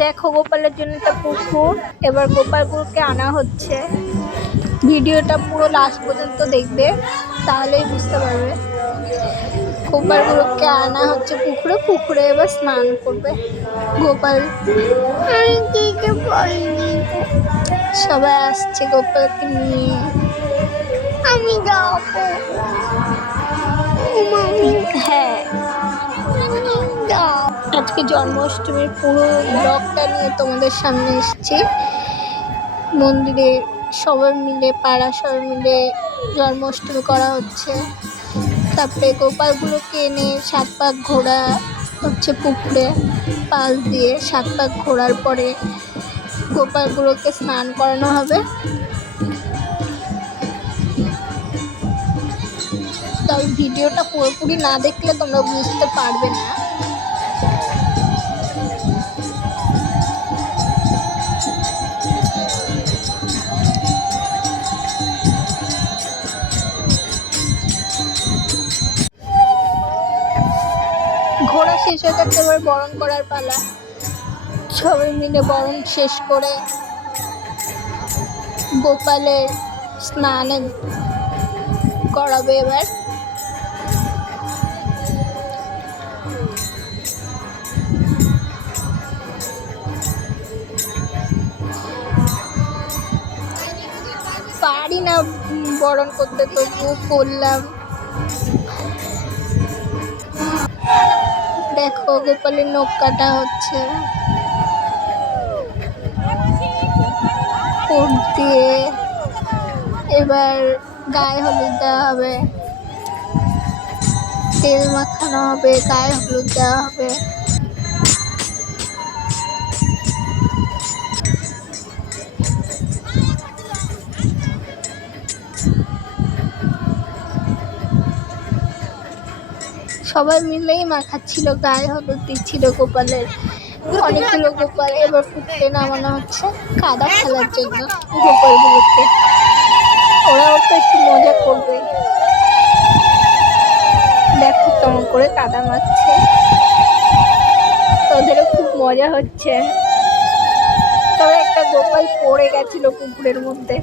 দেখো গোপালের জন্য একটা পুকুর, এবার গোপালগুলোকে আনা হচ্ছে। ভিডিওটা পুরো লাস্ট পর্যন্ত দেখবে, তাহলেই বুঝতে পারবে। গোপালগুলোকে আনা হচ্ছে পুকুরে, পুকুরে এবার স্নান করবে গোপাল। সবাই আসছে গোপালকে নিয়ে। আমি যাবো। হ্যাঁ, আজকে জন্মাষ্টমীর পুরো ব্লগটা নিয়ে তোমাদের সামনে এসেছি। মন্দিরে সবাই মিলে, পাড়া সবাই মিলে জন্মাষ্টমী করা হচ্ছে। তারপরে গোপালগুলোকে এনে 7 পাক ঘোরা হচ্ছে পুকুরে, পাল দিয়ে 7 পাক ঘোরার পরে গোপালগুলোকে স্নান করানো হবে। তবে ভিডিওটা পুরোপুরি না দেখলে তোমরা বুঝতে পারবে না। ঘোরা শেষ হয়ে যাচ্ছে, এবার বরণ করার পালা। সবাই মিলে বরণ শেষ করে গোপালের স্নানে করাবে এবার। পারি না বরণ করতে, তবুও করলাম। দেখো গোপালের নখ কাটা হচ্ছে ফুট দিয়ে। এবার গায়ে হলুদ দেওয়া হবে, তেল মাখানো হবে, গায়ে হলুদ দেওয়া হবে। সবাই মিলেই মাখাচ্ছিল, গায়ে হলুদ দিচ্ছিল গোপালের। অনেকগুলো গোপাল এবার পুকুরে নামানো হচ্ছে কাদা খেলার জন্য গোপালগুলোকে। ওরাও তো একটু মজা করবে। দেখো কেমন করে কাদা মারছে, ওদেরও খুব মজা হচ্ছে। তবে একটা গোপাল পড়ে গেছিল পুকুরের মধ্যে।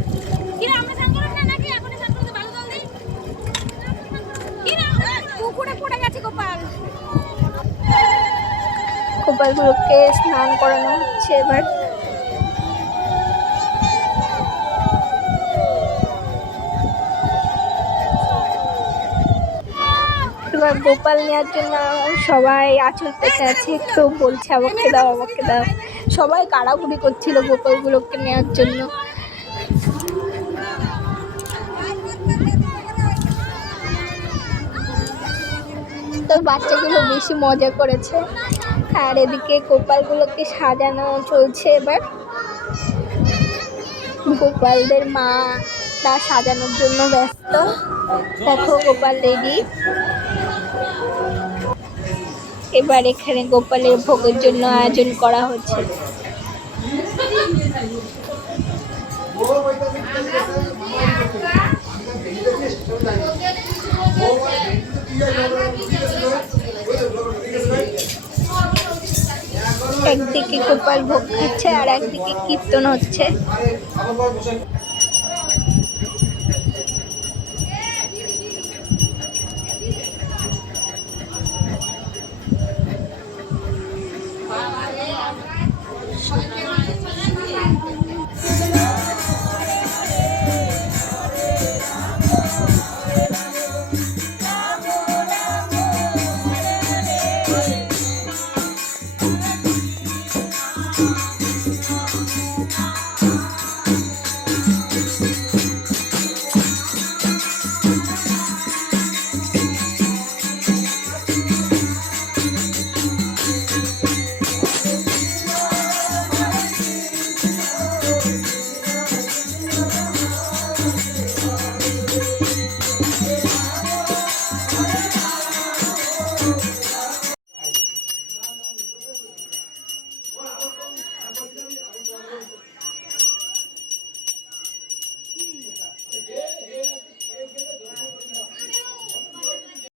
গোপালগুলোকে স্নান করানো হচ্ছে এবার। এবার গোপাল নেওয়ার জন্য সবাই আঁচল পেতে আছে, কেউ বলছে আমাকে দাও আমাকে দাও। সবাই কাড়াকুড়ি করছিল গোপালগুলোকে নেওয়ার জন্য। তো বাচ্চাগুলো বেশি মজা করেছে। আর এদিকে গোপালগুলোকে সাজানো চলছে এবার। গোপালদের মা তা সাজানোর জন্য ব্যস্ত। দেখো গোপাল রেডি। এবার এখানে গোপালের ভোগের জন্য আয়োজন করা হচ্ছে। একদিকে গোপাল ভোগ খাচ্ছে আর একদিকে কীর্তন হচ্ছে।